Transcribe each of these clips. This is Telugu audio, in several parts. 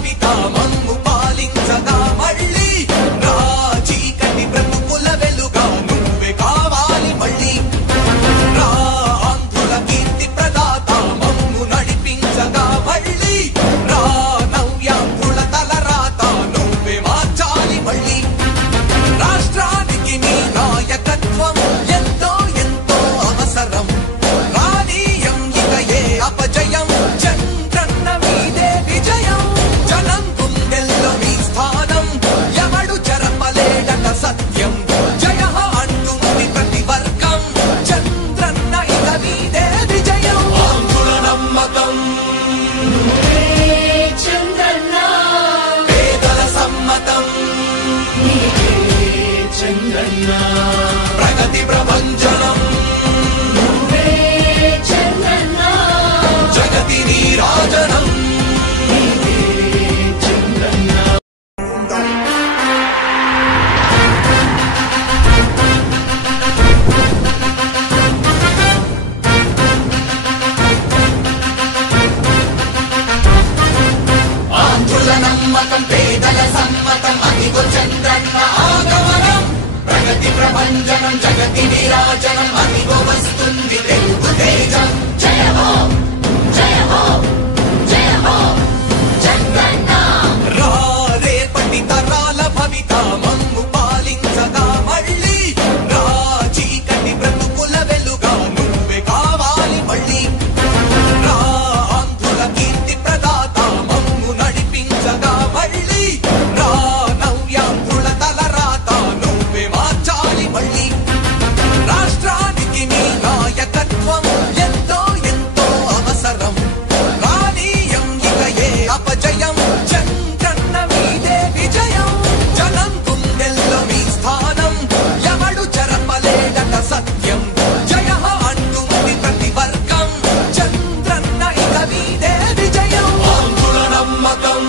భవిత మమ్ము పాలించగా మళ్ళీ రా చీకటి బ్రతుకుల వెలుగా నువ్వే కావాలి మళ్ళీ రా ఆంధ్రుల కీర్తి ప్రదాత మమ్ము నడిపించగా మళ్ళీ రా నవ్యాంధ్రుల తలరాత నువ్వే మార్చాలి మళ్ళీ రాష్ట్రానికి నీ నాయకత్వం ఎంతో ఎంతో అవసరం రానీయం ఇక ఏ అపజయం చంద్రన్న మీదే విజయం జనం గుండెల్లో మీ స్థానం ఎవడు చెరపలేడట సత్యం జయ అంటుంది ప్రతి వర్గం చంద్రన్న ఇక మీదే విజయం ఆంధ్రుల నమ్మకం చంద్రన్న పేదల సమ్మతం చంద్రన్న ప్రగతి ప్రభంజనం చంద్రన్న జగతి నీరాజనం చంద్రన్న ఆంధ్రుల నమ్మకం పేదల సమ్మతం అదిగో చంద్రన్న ఆగమనం ప్రగతి ప్రభంజనం జగతి నీరాజనం అదిగో వస్తుంది తెలుగు తేజం జయ హో జయ హో జయ హో చంద్రన్న రా రేపటి తరాల భవిత మమ్ము పాలించగా మళ్ళీ రా చీకటి బ్రతుకుల వెలుగా నువ్వే కావాలి మళ్ళీ రా ఆంధ్రుల కీర్తి ప్రదాత మమ్ము నడిపించగా మళ్ళీ రా నవ్యాంధ్రుల తలరాత నువ్వే మార్చాలి మళ్ళీ రాష్ట్రానికి నీ నాయకత్వం ఎంతో ఎంతో అవసరం రానీయం ఇక ఏ అపజయం చంద్రన్న మీదే విజయం జనం గుండెల్లో మీ స్థానం ఎవడు చెరపలేడట సత్యం జయ అంటుంది ప్రతి వర్గం చంద్రన్న ఇక మీదే విజయం ఆంధ్రుల నమ్మకం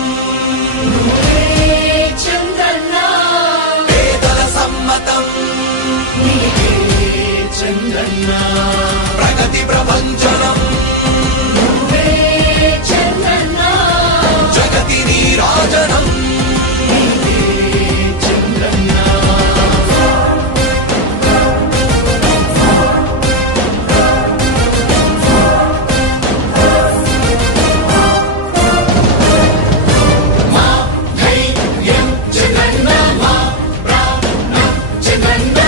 చంద్రన్న పేదల సమ్మతం చంద్రన్న ప్రగతి ప్రభంజనం చంద్రన్న జగతి నీరాజనం చంద్రన్న మా ధైర్యం చంద్రన్న మా ప్రాణం చంద్రన్న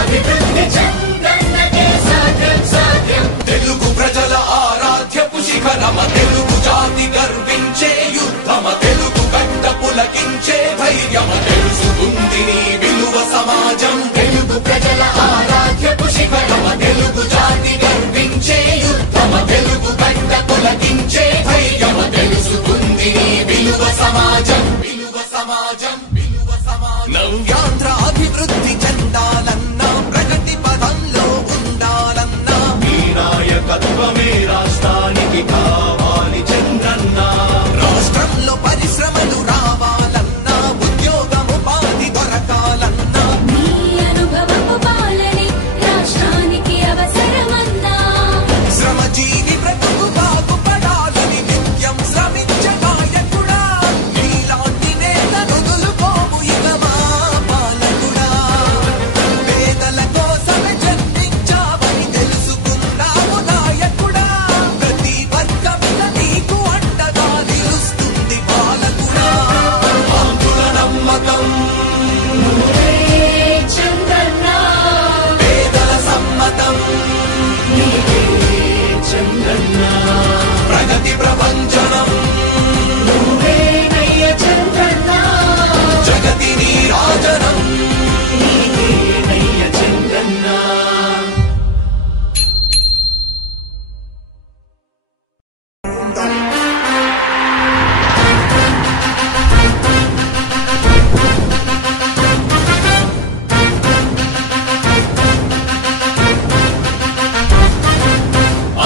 అభివృద్ధి చంద్రన్నకే సాధ్యం సాధ్యం తెలుగు ప్రజల ఆరాధ్యపు శిఖరమ తెలుగు జాతి గర్వించే యుద్ధమ తెలుగు గడ్డ పులకించే ధైర్యమ తెలుసుకుంది నీ విలువ సమాజం తెలుగు ప్రజల ఆరాధ్యపు శిఖరమ తెలుగు జాతి గర్వించే యుద్ధమ తెలుగు గడ్డ పులకించే ధైర్యమ తెలుసుకుంది నీ విలువ సమాజం విలువ సమాజం విలువ సమాజం నవ్యాంధ్ర అభివృద్ధి చెందాలన్నా ప్రగతి పదంలో ఉండాలన్నా నీ నాయకత్వమే రాష్ట్రానికి కావాలి చంద్రన్న రాష్ట్రంలో పరిశ్రమలు రావాలన్నా ఉద్యోగం ఉపాధి దొరకాలన్నా నీ అనుభవపు పాలనే రాష్ట్రానికి అవసరమన్నా శ్రమజీవి బ్రతుకు బాగుపడాలని నిత్యం శ్రమించే నాయకుడా నీలాంటి నేత నుదులుకోవు ఇక మా పాలకుడా పేదల కోసమే జన్మించావని తెలుసుకున్నావు నాయకుడా ప్రతి వర్గమిక నీకు అండగా నిలుస్తుంది పాలకుడా ఆంధ్రుల నమ్మకం చంద్రన్న పేదల సమ్మతం చంద్రన్న ప్రగతి ప్రభంజనం నువ్వేనయ్య చంద్రన్న జగతి నీరాజనం నీవేనయ్య చంద్రన్న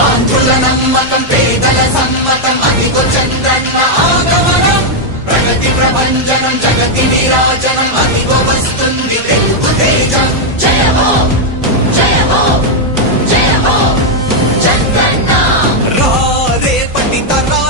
ఆంధ్రుల నమ్మకం పేదల సమ్మతం అదిగో చంద్రన్న ఆగమనం ప్రగతి ప్రభంజనం జగతి నీరాజనం అదిగో వస్తుంది తెలుగు తేజం జయ హో జయ హో జయ హో చంద్రన్న రా రేపటి తరా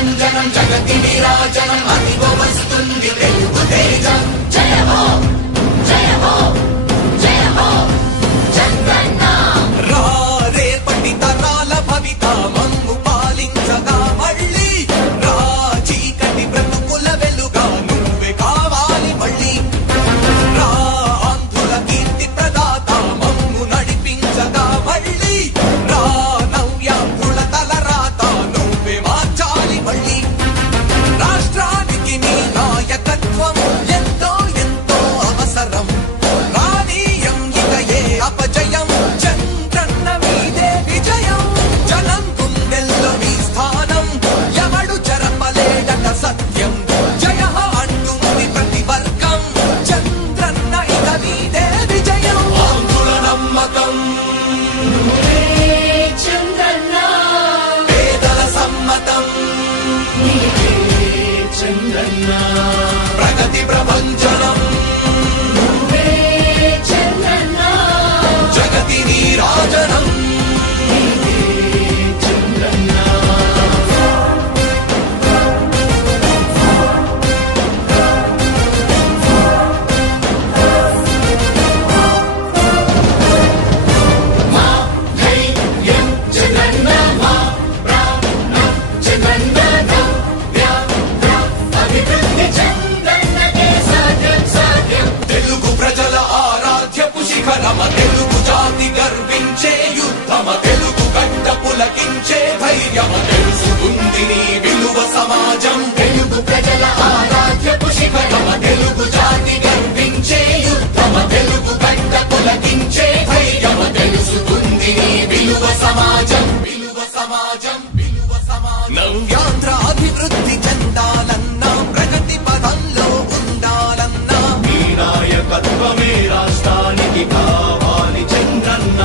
ప్రభంజనం జగతి నీరాజనం అదిగో వస్తుంది తెలుగు తేజం. జయ హో జయ హో జయ హో చంద్రన్న. రా రేపటి తరాల భవిత మమ్ము పాలించగా మళ్ళీ రా చీకటి బ్రతుకుల వెలుగా నువ్వే కావాలి మళ్ళీ. రా ఆంధ్రుల కీర్తి ప్రదాత మమ్ము నడిపించగా మళ్ళీ రా నవ్యాంధ్రుల తలరాత నువ్వే మార్చాలి మళ్ళీ. రాష్ట్రానికి నీ నాయకత్వం ఎంతో ఎంతో అవసరం. రానీయం ఇక ఏ అపజయం చంద్రన్న మీదే విజయం. జనం గుండెల్లో మీ స్థానం ఎవడు చెరపలేడట సత్యం. జయ హో అంటుంది ప్రతి వర్గం చంద్రన్న ఇక మీదే విజయం. ఆంధ్రుల నమ్మకం చంద్రన్న పేదల సమ్మతం చంద్రన్న ప్రగతి ప్రభంజనం చంద్రన్న జగతి నీరాజనం. చంద్రన్న మా ధైర్యం చంద్రన్న మా ప్రాణం చంద్రన్న నవ్య అభివృద్ధి చంద్రన్నకే సాధ్యం సాధ్యం. తెలుగు ప్రజల ఆరాధ్యపు శిఖరమ తెలుగు జాతి గర్వించే యుద్ధమ తెలుగు గడ్డ పులకించే ధైర్యమ తెలుసుకుంది నీ విలువ సమాజం. తెలుగు ప్రజల ఆరాధ్యపు శిఖరమ తెలుగు జాతి గర్వించే యుద్ధమ తెలుగు గడ్డ పులకించే ధైర్యమ తెలుసుకుంది నీ విలువ సమాజం. విలువ సమాజం విలువ సమాజం. నవ్యాంధ్ర అభివృద్ధి చెందాలన్నా ప్రగతి పదంలో ఉండాలన్నా నీ నాయకత్వమే రాష్ట్రానికి కావాలి చంద్రన్న.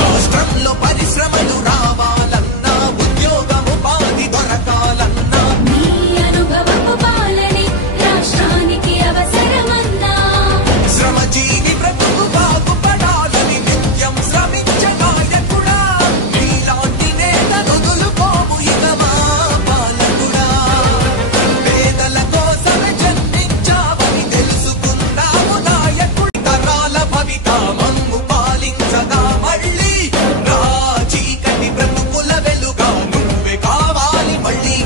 రాష్ట్రంలో పరిశ్రమలు రావాలన్నా ఉద్యోగం ఉపాధి దొరకాలన్నా నీ అనుభవపు పాలనే రాష్ట్రానికి అవసరమన్నా. శ్రమజీవి బ్రతుకు బాగుపడాలని నిత్యం శ్రమించే నాయకుడా. నీలాంటి నేత వదులుకోము ఇక మా పాలకుడా. పేదల కోసమే జన్మించావని తెలుసుకున్నాము నాయకుడి తరాల భవిత మమ్ము పాలించగా మళ్ళీ రా చీకటి బ్రతుకుల వెలుగా నువ్వే కావాలి మళ్ళీ.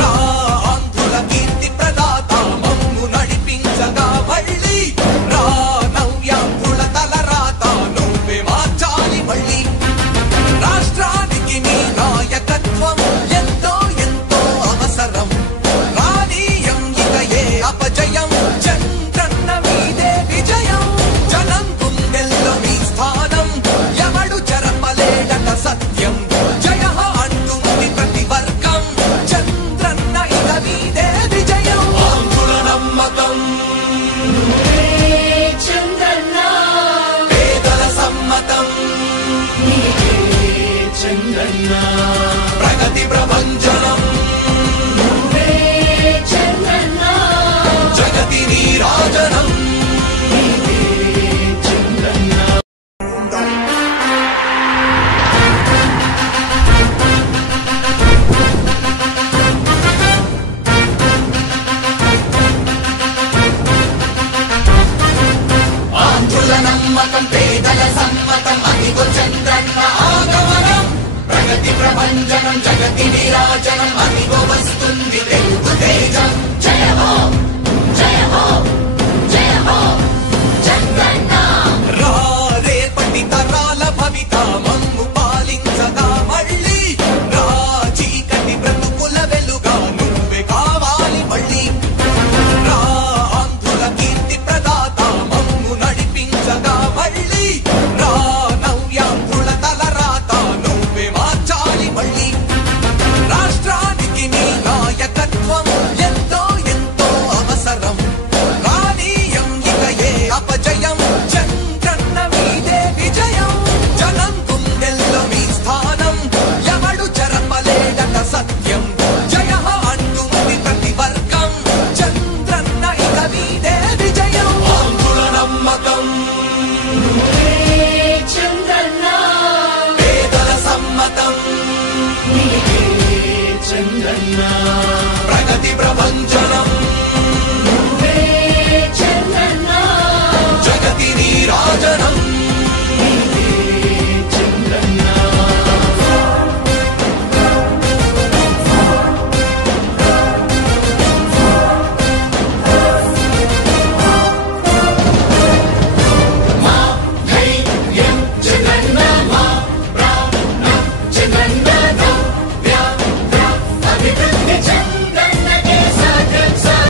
రా ఆంధ్రుల కీర్తి ప్రదాత మమ్ము నడిపించగా మళ్ళీ రా నవ్యాంధ్రుల తలరాత నువ్వే మార్చాలి మళ్ళీ. రాష్ట్రానికి నీ నాయకత్వం ఎంతో ఎంతో అవసరం. రానీయం ఇక ఏ అపజయం చంద్రన్న మీదే విజయం. జనం గుండెల్లో మీ స్థానం ఎవడు చెరపలేడట సత్యం. జయ హో అంటుంది ప్రతి వర్గం చంద్రన్న ఇక మీదే విజయం. ఆంధ్రుల నమ్మకం చంద్రన్న పేదల సమ్మతం చంద్రన్న ప్రగతి ప్రభంజనం చంద్రన్న జగతి నీరాజనం. చంద్రన్న ఆంధ్రుల నమ్మకం పేదల సమ్మతం అదిగో చంద్రన్న ఆగమనం. ప్రగతి ప్రభంజనం జగతి నీరాజనం అదిగో వస్తుంది తెలుగు తేజం. జయ హో జయ హో జయ హో చంద్రన్న. రా రేపటి తరాల భవిత మమ్ము పాలించగా మళ్ళీ రా చీకటి బ్రతుకుల వెలుగా నువ్వే కావాలి మళ్ళీ. రా ఆంధ్రుల కీర్తి ప్రదాత మమ్ము నడిపించగా మళ్ళీ రా నవ్యాంధ్రుల తలరాత నువ్వే మార్చాలి మళ్ళీ. రాష్ట్రానికి చంద్రన్న ప్రగతి ప్రభంజనం